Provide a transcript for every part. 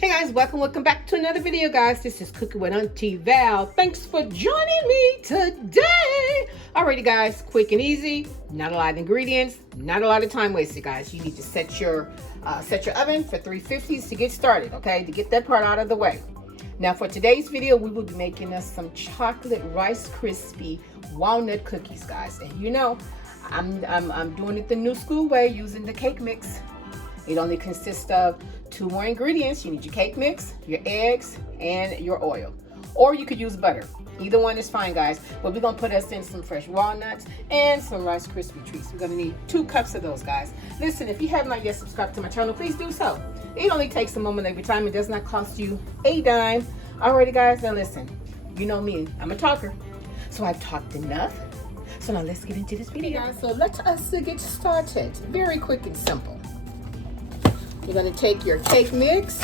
Hey guys, welcome back to another video, guys. This is Cooking with Auntie Val. Thanks for joining me today. Alrighty guys, quick and easy, not a lot of ingredients, not a lot of time wasted, guys. You need to set your oven for 350s to get started, okay, to get that part out of the way. Now for today's video, we will be making us some chocolate Rice Krispie walnut cookies, guys. And you know, I'm doing it the new school way, using the cake mix. It only consists of 2 more ingredients. You need your cake mix, your eggs, and your oil. Or you could use butter. Either one is fine, guys. But we're going to put us in some fresh walnuts and some Rice Krispie treats. We're going to need 2 cups of those, guys. Listen, if you have not yet subscribed to my channel, please do so. It only takes a moment every time. It does not cost you a dime. Alrighty, guys. Now listen, you know me. I'm a talker. So I've talked enough. So now let's get into this video. Guys, so let us get started. Very quick and simple. You're going to take your cake mix.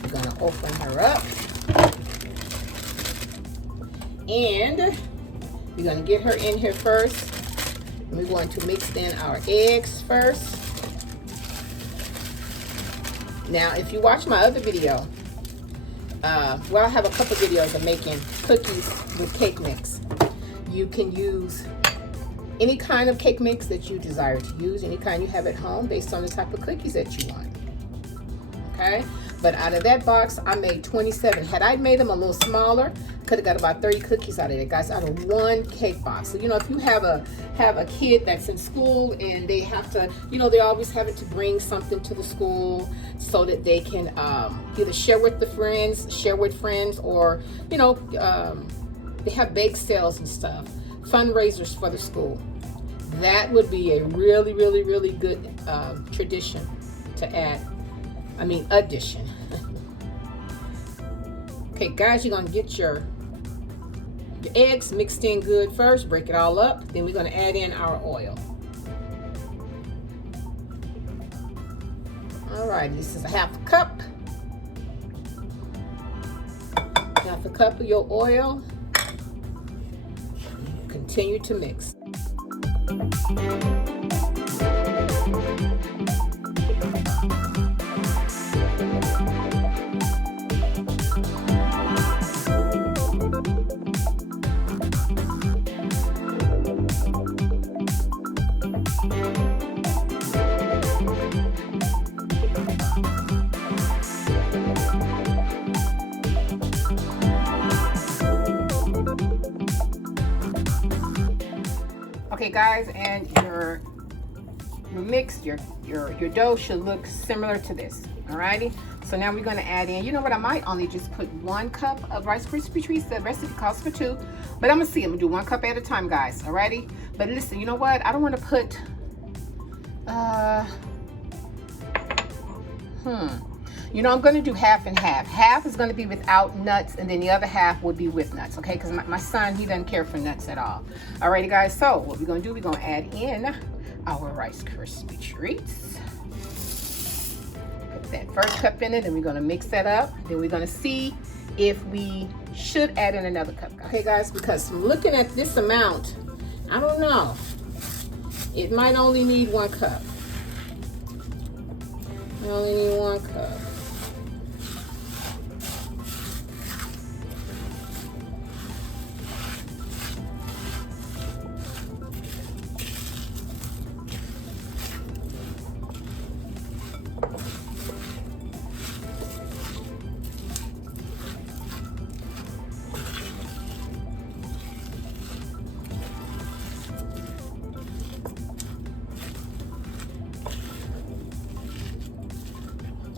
You're going to open her up. And you're going to get her in here first. And we're going to mix in our eggs first. Now, if you watch my other video, well, I have a couple videos of making cookies with cake mix. You can use any kind of cake mix that you desire to use, any kind you have at home based on the type of cookies that you want. Okay, but out of that box, I made 27. Had I made them a little smaller, could have got about 30 cookies out of it, guys, out of 1 cake box. So, you know, if you have a kid that's in school and they have to, you know, they're always having to bring something to the school so that they can either share with friends, or, you know, they have bake sales and stuff, fundraisers for the school. That would be a really good tradition to add. Addition. Okay, guys, you're gonna get your eggs mixed in good first. Break it all up. Then we're gonna add in our oil. All right, this is a half a cup. Half a cup of your oil. Continue to mix. Okay, guys, and your mix, your dough should look similar to this. Alrighty, so now we're going to add in, you know what, I might only just put 1 cup of Rice Krispie treats. The recipe calls for 2, but I'm gonna do 1 cup at a time, guys. Alrighty, but listen, you know what, I don't want to put you know, I'm going to do half and half. Half is going to be without nuts, and then the other half would be with nuts, okay? Because my son, he doesn't care for nuts at all. Alrighty, guys, so what we're going to do, we're going to add in our Rice Krispie treats. Put that first cup in it, and we're going to mix that up. Then we're going to see if we should add in another cup, guys. Okay, guys, because from looking at this amount, I don't know. It might only need 1 cup. I only need 1 cup.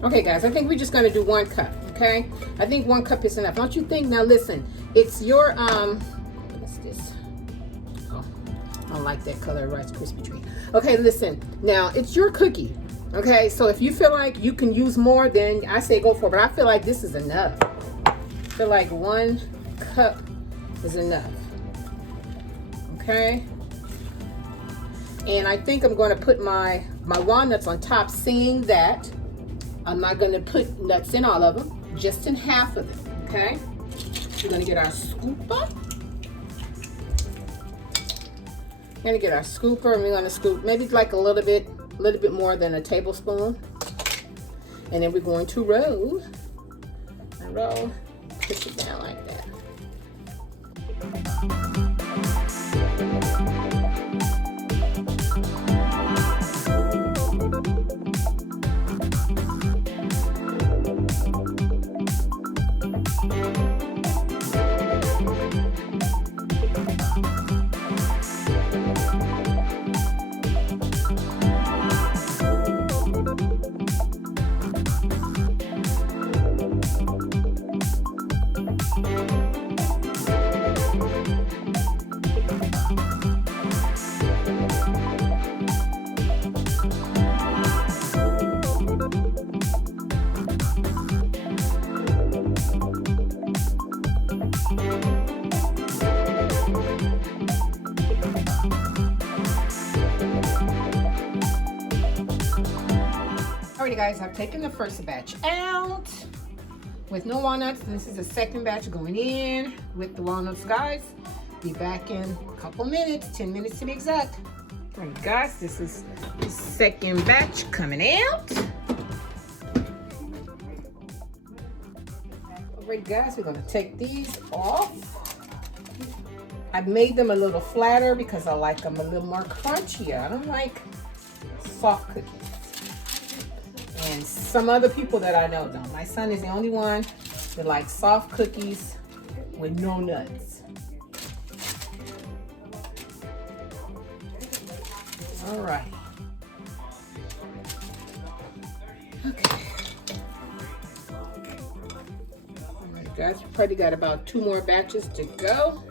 Okay, guys, I think we're just going to do 1 cup, okay? I think 1 cup is enough. Don't you think? Now, listen, it's your, what's this? Oh, I don't like that color Rice Krispie treat. Okay, listen, now, it's your cookie, okay? So if you feel like you can use more, then I say go for it. But I feel like this is enough. I feel like 1 cup is enough, okay? And I think I'm going to put my walnuts on top, seeing that I'm not going to put nuts in all of them, just in half of them, okay? We're going to get our scooper. We're going to get our scooper, and we're going to scoop maybe like a little bit more than a tablespoon. And then we're going to roll and roll, push it down like that. Alrighty guys, I've taken the first batch out with no walnuts. This is the second batch going in with the walnuts, guys. Be back in a couple minutes, 10 minutes to be exact. Alright guys, this is the second batch coming out. Alright guys, we're gonna take these off. I've made them a little flatter because I like them a little more crunchier. I don't like soft cookies. And some other people that I know don't. My son is the only one that likes soft cookies with no nuts. All right. Okay. All right, guys, we probably got about 2 more batches to go.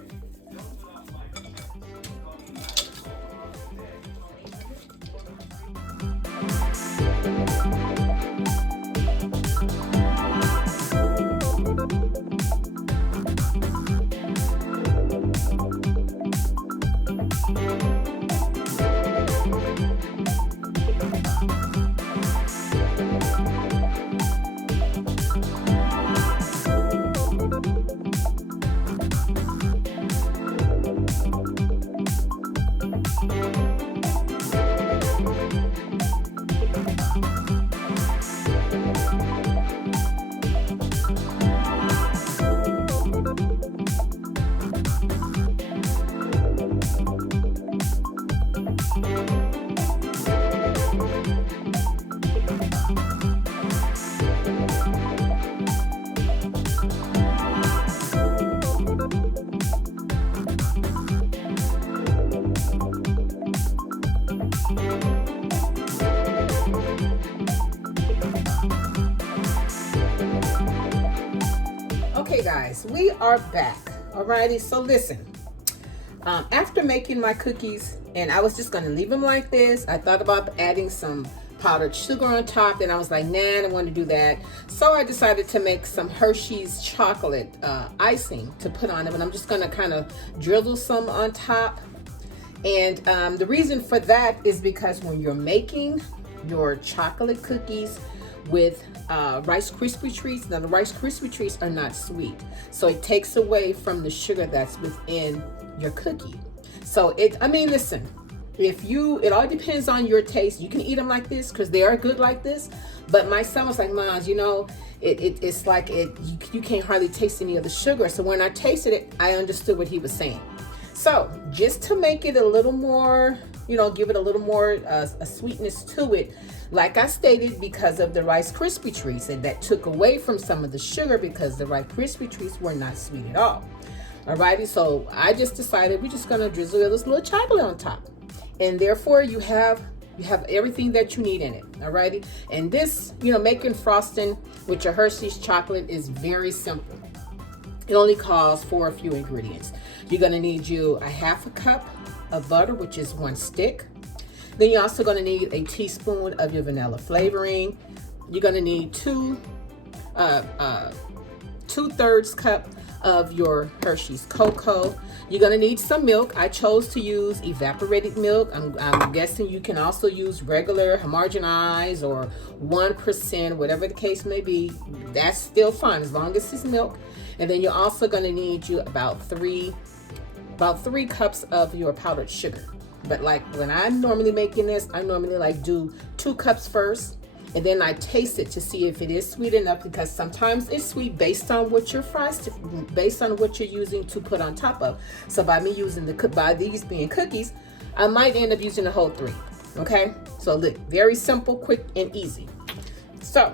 Okay guys, we are back. Alrighty, so listen, after making my cookies, and I was just gonna leave them like this, I thought about adding some powdered sugar on top, and I was like, nah, I don't want to do that. So I decided to make some Hershey's chocolate icing to put on them, and I'm just gonna kind of drizzle some on top. And the reason for that is because when you're making your chocolate cookies with Rice Krispie treats, now the Rice Krispie treats are not sweet, so it takes away from the sugar that's within your cookie. So I mean, listen, it all depends on your taste. You can eat them like this because they are good like this, but my son was like, Mom, you know, it's like you can't hardly taste any of the sugar. So when I tasted it, I understood what he was saying. So just to make it a little more, you know, give it a little more a sweetness to it, like I stated, because of the Rice Krispie treats, and that took away from some of the sugar because the Rice Krispie treats were not sweet at all. Alrighty, so I just decided we're just gonna drizzle this little chocolate on top, and therefore you have everything that you need in it. Alrighty, and this, you know, making frosting with your Hershey's chocolate is very simple. It only calls for a few ingredients. You're gonna need you a half a cup of butter, which is 1 stick. Then you're also gonna need a teaspoon of your vanilla flavoring. You're gonna need 2/3 cup of your Hershey's cocoa. You're gonna need some milk. I chose to use evaporated milk. I'm guessing you can also use regular homogenized or 1%, whatever the case may be. That's still fine as long as it's milk. And then you're also gonna need you about 3 cups of your powdered sugar. But like when I'm normally making this, I normally like do 2 cups first, And then I taste it to see if it is sweet enough, because sometimes it's sweet based on what your based on what you're using to put on top of. So by me using by these being cookies, I might end up using the whole 3. Okay, so look, very simple, quick, and easy. So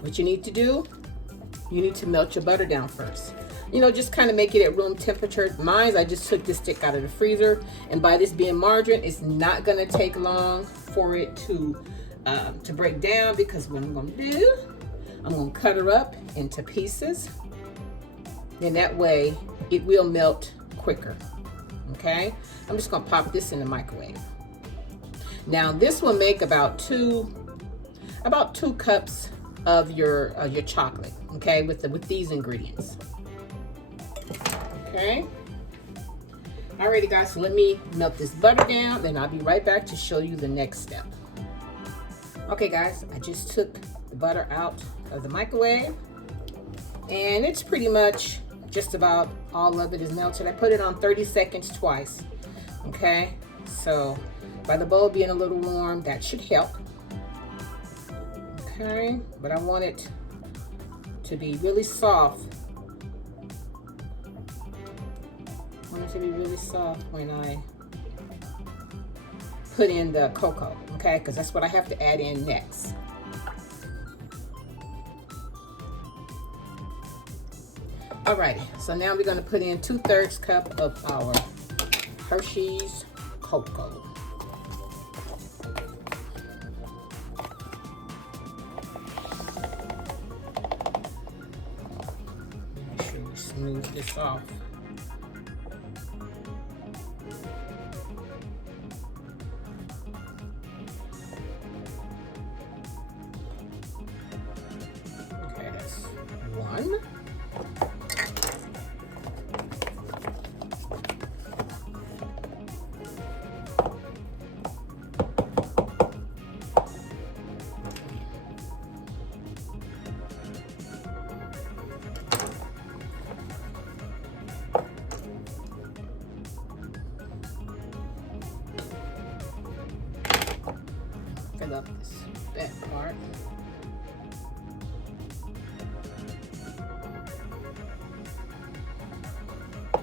what you need to do, you need to melt your butter down first. You know, just kind of make it at room temperature. Mine, I just took this stick out of the freezer, and by this being margarine, it's not gonna take long for it to break down, because what I'm gonna do, I'm gonna cut her up into pieces, and that way it will melt quicker. Okay, I'm just gonna pop this in the microwave. Now this will make about two cups of your chocolate. Okay, with these ingredients. Okay. Alrighty guys, so let me melt this butter down, then I'll be right back to show you the next step. Okay guys, I just took the butter out of the microwave, and it's pretty much just about all of it is melted. I put it on 30 seconds twice. Okay, so by the bowl being a little warm, that should help. Okay, but I want it to be really soft. I want it to be really soft when I put in the cocoa, okay? Because that's what I have to add in next. Alrighty, so now we're going to put in 2/3 cup of our Hershey's cocoa. Make sure we smooth this off. One. Fill up this back part.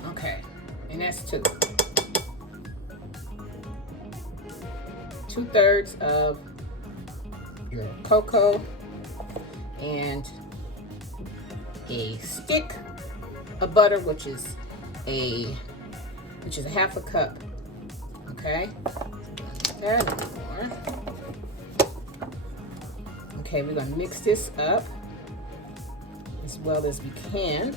Okay, and that's 2. 2/3 of your cocoa and a stick of butter, which is a half a cup. Okay, add a little more. Okay, we're gonna mix this up as well as we can.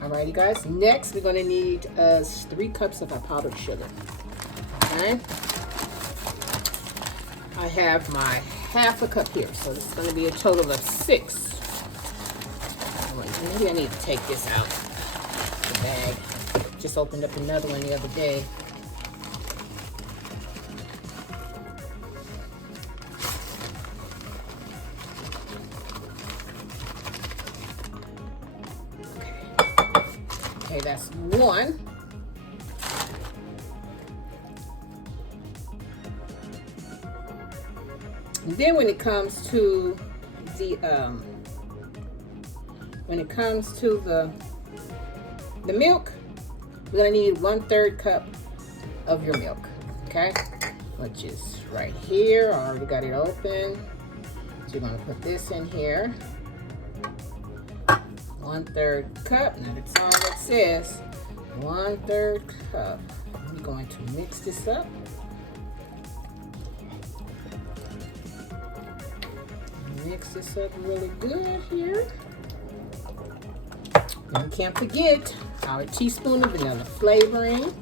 Alrighty guys, next we're gonna need 3 cups of our powdered sugar. Okay, I have my half a cup here, so it's gonna be a total of 6. Maybe I need to take this out the bag. Just opened up another one the other day. Okay, that's 1. And then when it comes to the milk, we're gonna need 1/3 cup of your milk. Okay, which is right here. I already got it open. So you're gonna put this in here. 1/3 cup. Now that's all it says. 1/3 cup. I'm going to mix this up. Mix this up really good here. And we can't forget our teaspoon of vanilla flavoring.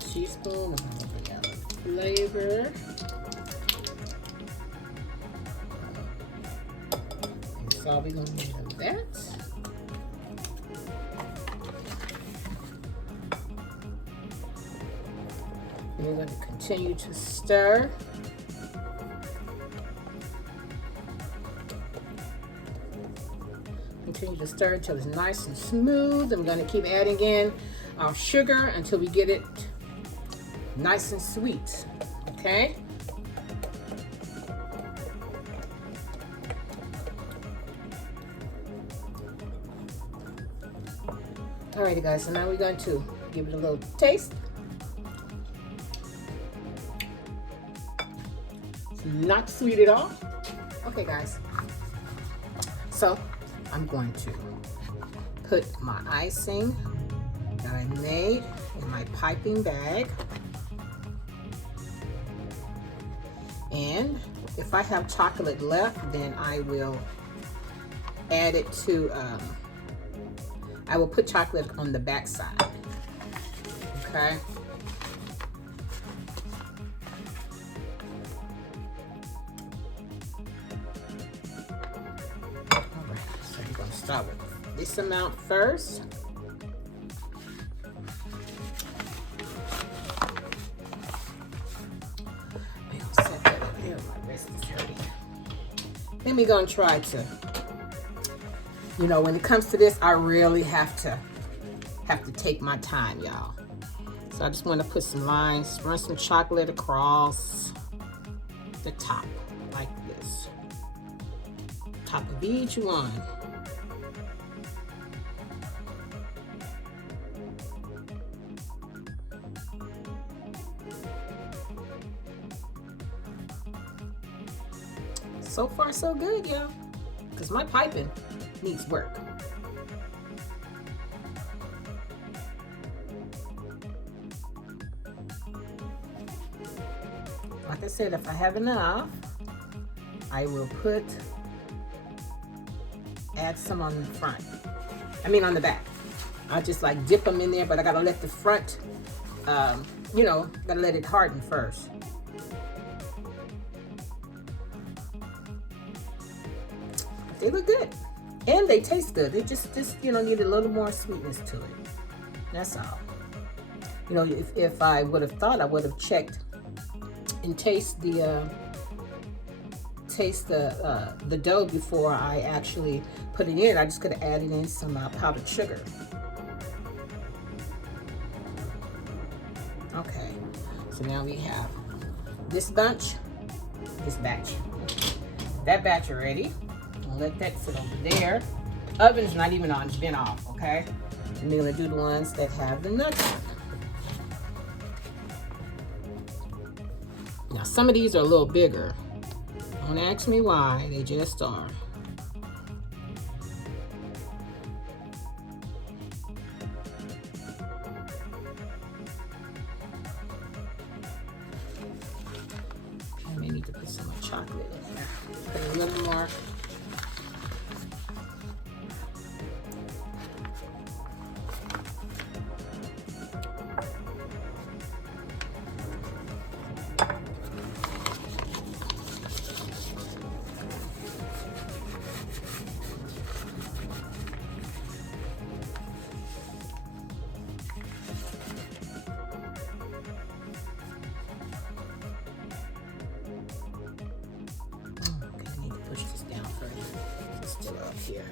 Teaspoon of vanilla flavor. That's all we're going to need of that. And we're going to continue to stir. continue to stir until it's nice and smooth. I'm going to keep adding in our sugar until we get it nice and sweet. Okay. Alrighty guys, so now we're going to give it a little taste. It's not sweet at all. Okay guys, so I'm going to put my icing that I made in my piping bag. And if I have chocolate left, then I will add it to, I will put chocolate on the back side, okay? All right, so you're gonna start with this amount first. I'm gonna set that up here, my wrist is hurting. Then we're gonna try to, you know, when it comes to this, I really have to take my time, y'all. So I just want to put some lines, run some chocolate across the top, like this. Top of each one. So far, so good, y'all. Because my piping needs work. Like I said, if I have enough, I will add some on the front. I mean on the back. I'll just like dip them in there, but I gotta let the front, you know, gotta let it harden first. They look good. And they taste good. They just you know, need a little more sweetness to it. That's all. You know, if I would have thought, I would have checked and taste the dough before I actually put it in. I just could have added in some powdered sugar. Okay. So now we have this batch. That batch already. I'll let that sit over there. Oven's not even on, it's been off, okay? And then I'm gonna do the ones that have the nuts in. Now some of these are a little bigger. Don't ask me why, they just are. I may need to put some more chocolate in there. Put a little more. Here.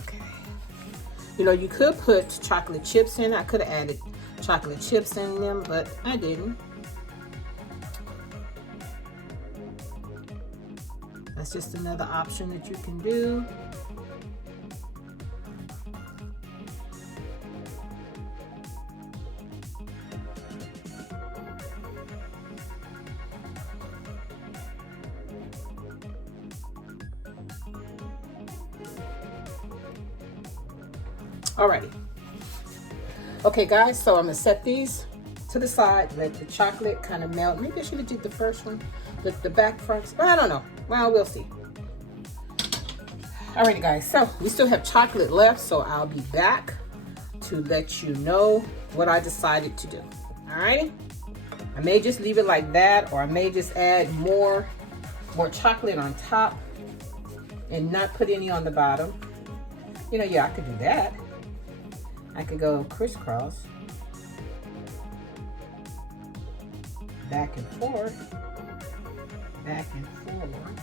Okay. You know, you could put chocolate chips in. I could have added chocolate chips in them, but I didn't. That's just another option that you can do. Alrighty. Okay guys, so I'm gonna set these to the side, let the chocolate kind of melt. Maybe I should have did the first one, the back fronts, but I don't know. Well, we'll see. Alrighty guys, so we still have chocolate left, so I'll be back to let you know what I decided to do. Alrighty? I may just leave it like that, or I may just add more chocolate on top and not put any on the bottom. You know, yeah, I could do that. I could go crisscross, back and forth, back and forward.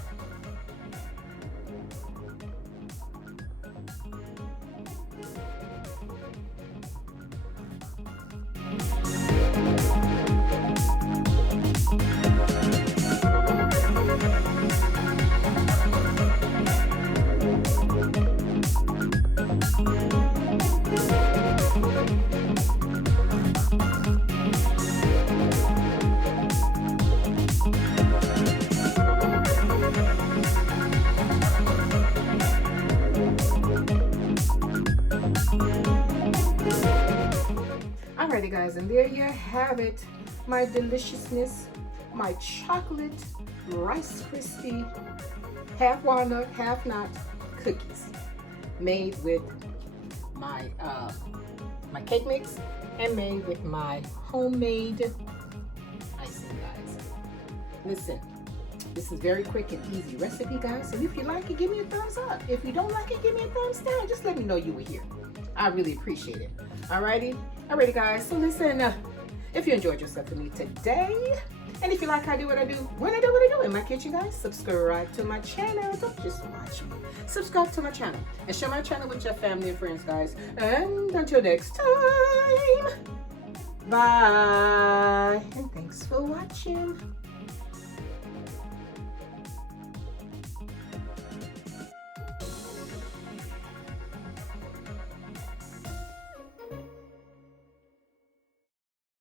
Alrighty guys, and there you have it. My deliciousness, my chocolate Rice Krispie, half walnut, half nut cookies made with my my cake mix and made with my homemade icing, guys. Listen, this is very quick and easy recipe, guys. So if you like it, give me a thumbs up. If you don't like it, give me a thumbs down. Just let me know you were here. I really appreciate it. Alrighty, guys. So listen, if you enjoyed yourself with me today, and if you like how I do what I do, when I do what I do in my kitchen, guys, subscribe to my channel. Don't just watch me. Subscribe to my channel and share my channel with your family and friends, guys. And until next time, bye. And thanks for watching.